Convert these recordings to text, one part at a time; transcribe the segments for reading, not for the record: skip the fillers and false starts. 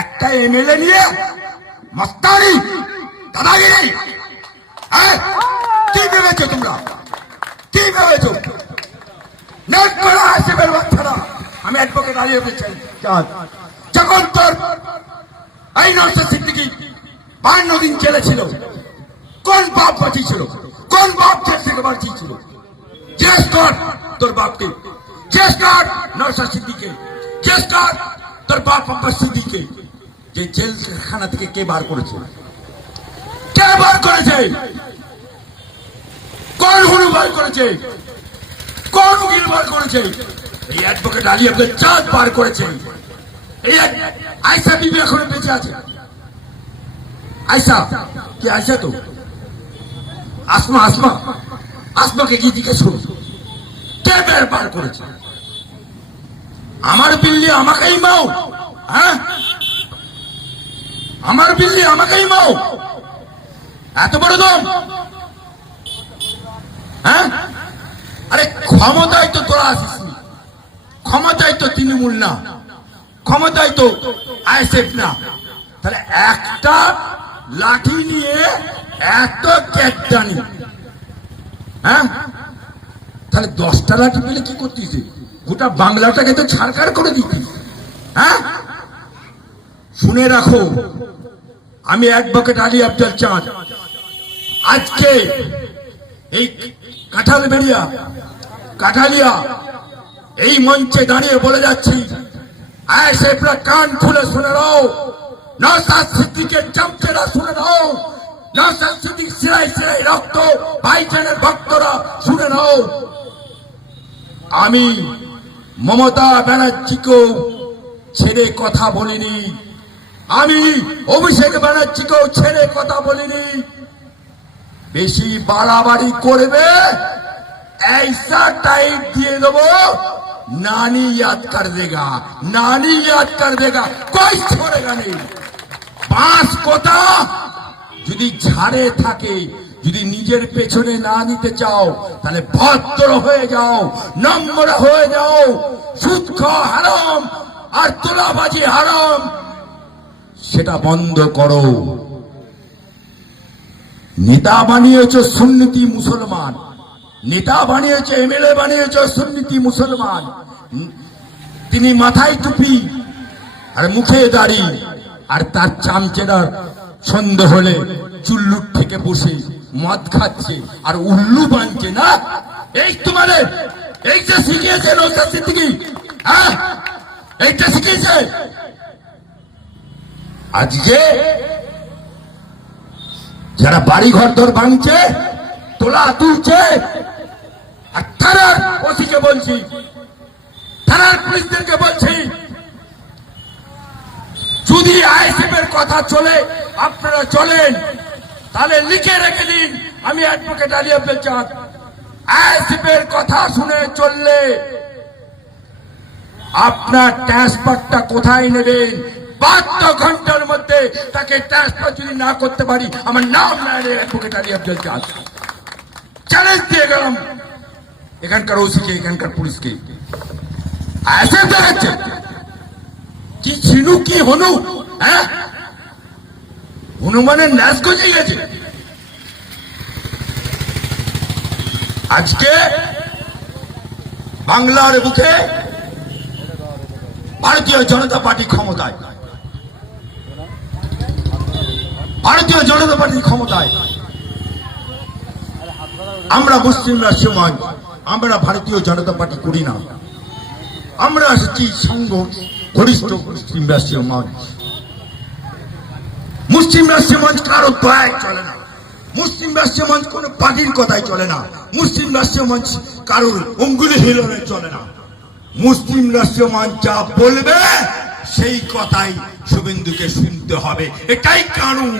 একটা এমএলএ নিয়ে মস্তানি দাদাগিরি। কি ভেবেছো তোমরা? কি ভেবেছো? নেট করা আসিফের বাচ্চারা। আমি অ্যাডভোকেট আলিয়া চাই যখন তোর এই নওশাদ সিদ্দিকী 52 দিন জেলে ছিল, কোন বাপ বাঁচিয়েছিল? কোন বাপ জেল থেকে বাঁচিয়েছিল? জিজ্ঞেস কর তোর বাপকে, জিজ্ঞেস কর নওশাদ সিদ্দিকীকে, জিজ্ঞেস কর তোর বাপ আব্বাস সিদ্দিকীকে যে জেলখানা থেকে কে বার করেছে? কে বার করেছে? কোন হুড়ু বার করেছে? কোন উকিল বার করেছে? এই অ্যাডভোকেট আলী আব্দুল চাঁদ বার করেছে। এই আয়সা বিবি এখনো বেঁচে আছে। আয়সা কি? আয়সা তো আসমা। আসমাকে কি জিজ্ঞেস করো কে বার করেছে? আমার বিল্লি আমাকেই মাও। হ্যাঁ, আমার বিল্লি আমাকেই মাও। এত বড় দম? হ্যাঁ, আরে ক্ষমতায় তো তোরা আসিস, ক্ষমতায় তো তৃণমূল না, ক্ষমতায় তো আইএসএফ না। তাহলে একটা লাঠি নিয়ে এত ক্যাটানি, হ্যাঁ? তাহলে 10টা লাঠি পেলে কি করতিস? গোটা বাংলাটাকে তো ছাড়কার করে দিতিস। হ্যাঁ, শুনে রাখো, আমি অ্যাডভোকেট আলী আব্দুল চাঁদ আজকে এই কাঠালিয়া এই মঞ্চে দাঁড়িয়ে বলে যাচ্ছি, আইএসএফরা কান খুলে শুনে নাও, নওশাদ সিদ্দিকের চামচেরা শুনে নাও, নওশাদ সিদ্দিক সিরাই সিরাই রক্ত ভাইজানের ভক্তরা শুনে নাও। আমি মমতা ব্যানার্জিকেও ছেড়ে কথা বলিনি, আমি অভিষেক ব্যানার্জিকেও ছেড়ে কথা বলিনি। বেশি বাড়াবাড়ি করবে ऐसा टाइप দিয়ে দেবো, नानी याद कर देगा, नानी याद कर देगा, कोई छोड़ेगा नहीं। পাঁচ কথা যদি ঝাড়ে থাকে, যদি নিজের পেছনে না নিতে চাও, তাহলে ভদ্র হয়ে যাও, নম্র হয়ে যাও। সুদ খাওয়া হারাম আর তোলাবাজি হারাম, সেটা বন্ধ করো। নেতা বানিয়েছো সুন্নতি মুসলমান, নেতা বানিয়েছে, এমএলএ বানিয়েছে সুন্নতি মুসলমান। তিনি মাথায় টুপি আর মুখে দাড়ি, আর তার চামচেরা সন্দেহ হলে চুল্লুর থেকে বসে মদ খাচ্ছে আর উল্লু বানছে না। এই তোমাদের এইটা শিখিয়েছে নওশাদ সিদ্দিকী? হ্যাঁ, এইটা শিখিয়েছে। আজকে যারা বাড়ি ঘর ধর ভাঙছে, তোলা তুলছে, আর থানার ওসিকে বলছি, থানার পুলিশদেরকে বলছি, যদি আইএসএফের কথা চলে আপনারা চলেন, তাহলে লিখে রেখে দিন, আমি অ্যাডভোকেট আলী আব্দুল চাঁদ, আইএসএফের কথা শুনে চললে আপনার ট্রান্সফারটা কোথায় নেবেন? 72 ঘন্টার মধ্যে তাকে ট্রান্সফার যদি না করতে পারি, আমার নাম না অ্যাডভোকেট আলী আব্দুল চাঁদ। চ্যালেঞ্জ দিয়ে গেলাম এখানকার ওসিকে, এখানকার পুলিশকে। আইএসএফ দেখাচ্ছে কি ছিনু কি হনু, হ্যাঁ, হনুমানের ন্যাস গজে গেছে। আজকে বাংলার বুকে ভারতীয় জনতা পার্টি ক্ষমতায়, ভারতীয় জনতা পার্টি ক্ষমতায়। আমরা মুসলিমরা সমাজ, আমরা ভারতীয় জনতা পার্টি করি না, আমরা এসেছি সংঘ ঘনিষ্ঠ মুসলিম রাষ্ট্রীয় মঞ্চ। মুসলিম রাষ্ট্রীয় মঞ্চ কারো দয়ায় চলে না, মুসলিম রাষ্ট্রীয় মঞ্চ কোন পার্টির কথাই চলে না, মুসলিম রাষ্ট্রীয় মঞ্চ কারোর অঙ্গুলি হিলনে চলে না। মুসলিম রাষ্ট্রীয় মঞ্চ যা বলবে সেই কথাই শুভেন্দুকে শুনতে হবে, এটাই কানুন,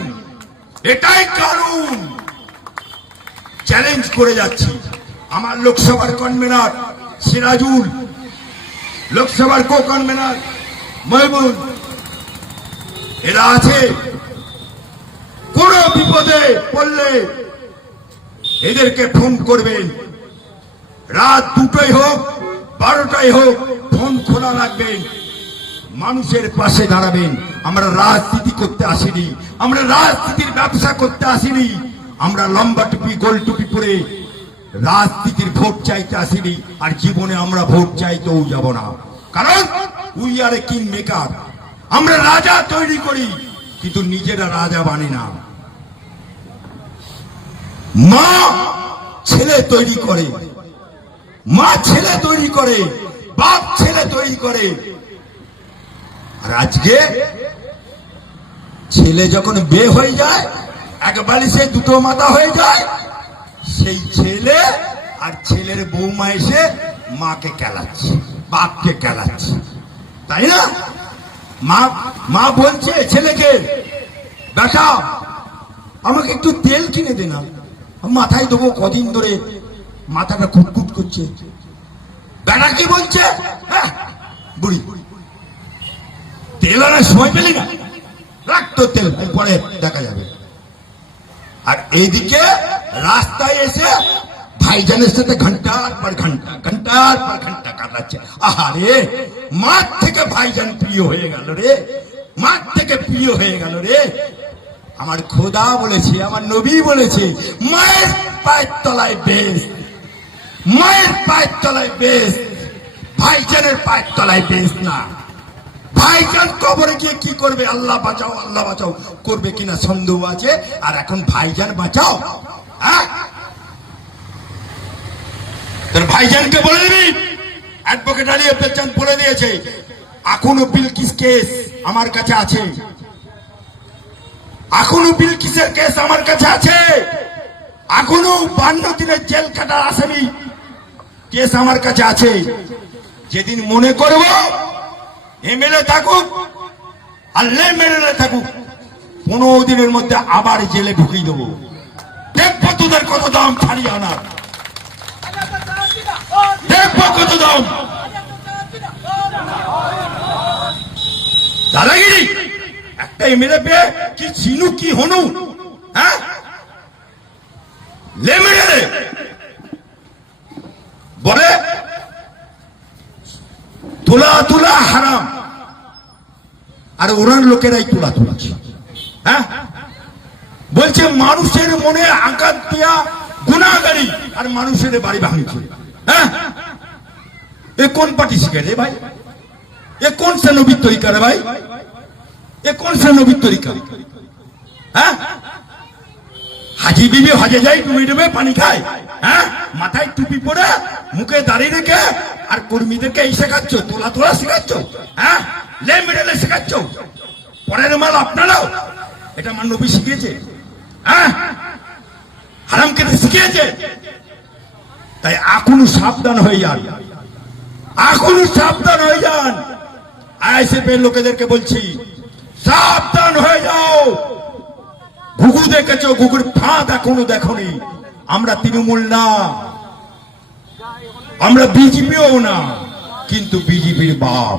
এটাই কানুন। চ্যালেঞ্জ করে যাচ্ছি, আমার লোকসভার কনভেনার সিরাজুল, লোকসভার কো কনভেনার মহবুব, এরা আছে। কোন বিপদে পড়লে এদেরকে ফোন করবেন, রাত 2টায় হোক 12টায় হোক, ফোন খোলা রাখবেন। মানুষের পাশে দাঁড়াবেন। আমরা রাজনীতি করতে আসিনি, আমরা রাজনীতির ব্যবসা করতে আসিনি, আমরা লম্বা টুপি গোল টুপি পরে রাজনীতির ভোট চাইতে আসিনি। আর জীবনে আমরা ভোট চাইতেও যাব না, কারণ we are a king maker. আমরা রাজা তৈরি করি কিন্তু নিজেরা রাজা বানি না। মা ছেলে তৈরি করে, মা ছেলে তৈরি করে, বাপ ছেলে তৈরি করে। আর আজকে ছেলে যখন বিয়ে হয়ে যায়, একবারই সে দুটো মাথা হয়ে যায়, সেই ছেলে আর ছেলের বৌমা এসে মাকে কেলাচ্ছে, বাপকে কেলাচ্ছে, তাই না? মা বলছে ছেলেকে, বেটা আমাকে একটু তেল কিনে দে না, মাথায় দেবো, কদিন ধরে মাথাটা কুটকুট করছে। বেটা কি বলছে? হ্যাঁ বুড়ি, তেল আনার সময় পেলি না, রাখ তোর তেল, পরে দেখা যাবে। আর এইদিকে রাস্তায় এসে ভাইজানের সাথে ঘন্টার পর ঘন্টা কাটাচ্ছে। আহারে, মার থেকে ভাইজান প্রিয় হয়ে গেল রে, মার থেকে প্রিয় হয়ে গেল রে। আমার খোদা বলেছে, আমার নবী বলেছে, মায়ের পায়ের তলায় বেশ, মায়ের পায়ের তলায় বেশ, ভাইজানের পায়ের তলায় বেশ না। ভাইজান কবরে গিয়ে কি করবে? আল্লাহ বাঁচাও, আল্লাহ বাঁচাও করবে কিনা সন্দেহ আছে। আর এখন ভাইজান বাঁচাও, হ্যাঁ? ভাইজানকে বলে দিবি, অ্যাডভোকেট আলী আব্বাস বলে দিয়েছে, এখনো বিলকিস কেস আমার কাছে আছে, এখনো বিলকিসের কেস আমার কাছে আছে, এখনো 52 দিনের জেল কাটার আসামি কেস আমার কাছে আছে। যেদিন মনে করব এমএলএ থাকুক আর এমএলএ থাকুক, 15 দিনের মধ্যে আবার জেলে ঢুকিয়ে দেবো। দেখবো তোদের কত দাম ছাড়িয়ে আনা, দেখবো কত দাম। দাদাগিরি একটা এমএলএ পেয়ে কি চিনু কি হনু, হ্যাঁ? লেমেলে বলে তোলা তোলা হারাম, আর ওনার লোকেরাই তোলা তুলাচ্ছে, হ্যাঁ? বলছে মানুষের মনে আঘাত দিয়া গুনাহগারি, আর মানুষের বাড়ি ভাঙছে, হ্যাঁ? এ কোন পার্টি শিখে রে ভাই? এ কোন সে নবীর তরিকা রে ভাই? এ কোন সে নবীর তরিকা, হ্যাঁ? হাজি বিবি হজে যায়, ডুবে ডুবে পানি খায়, হ্যাঁ? মাথায় টুপি পরে মুখে দাঁড়িয়ে রেখে আর কর্মীদেরকে এই শেখাচ্ছ, তোলা তোলা শেখাচ্ছ, হ্যাঁ? লে মেডেলে শেখাচ্ছ, পরের মাল আপনারাও। এটা আমার নবী শিখিয়েছে, হ্যাঁ? হারাম খেতে শিখিয়েছে। তাই এখনো সাবধান হয়ে যান, এখনো সাবধান হয়ে যান। আইএসএফের লোকেদেরকে বলছি, সাবধান হয়ে যাও। ঘুঘু দেখেছো, ঘুঘুর ফাঁদ এখনো দেখোনি। আমরা তৃণমূল না, আমরা বিজেপিও না, কিন্তু বিজেপির বাপ।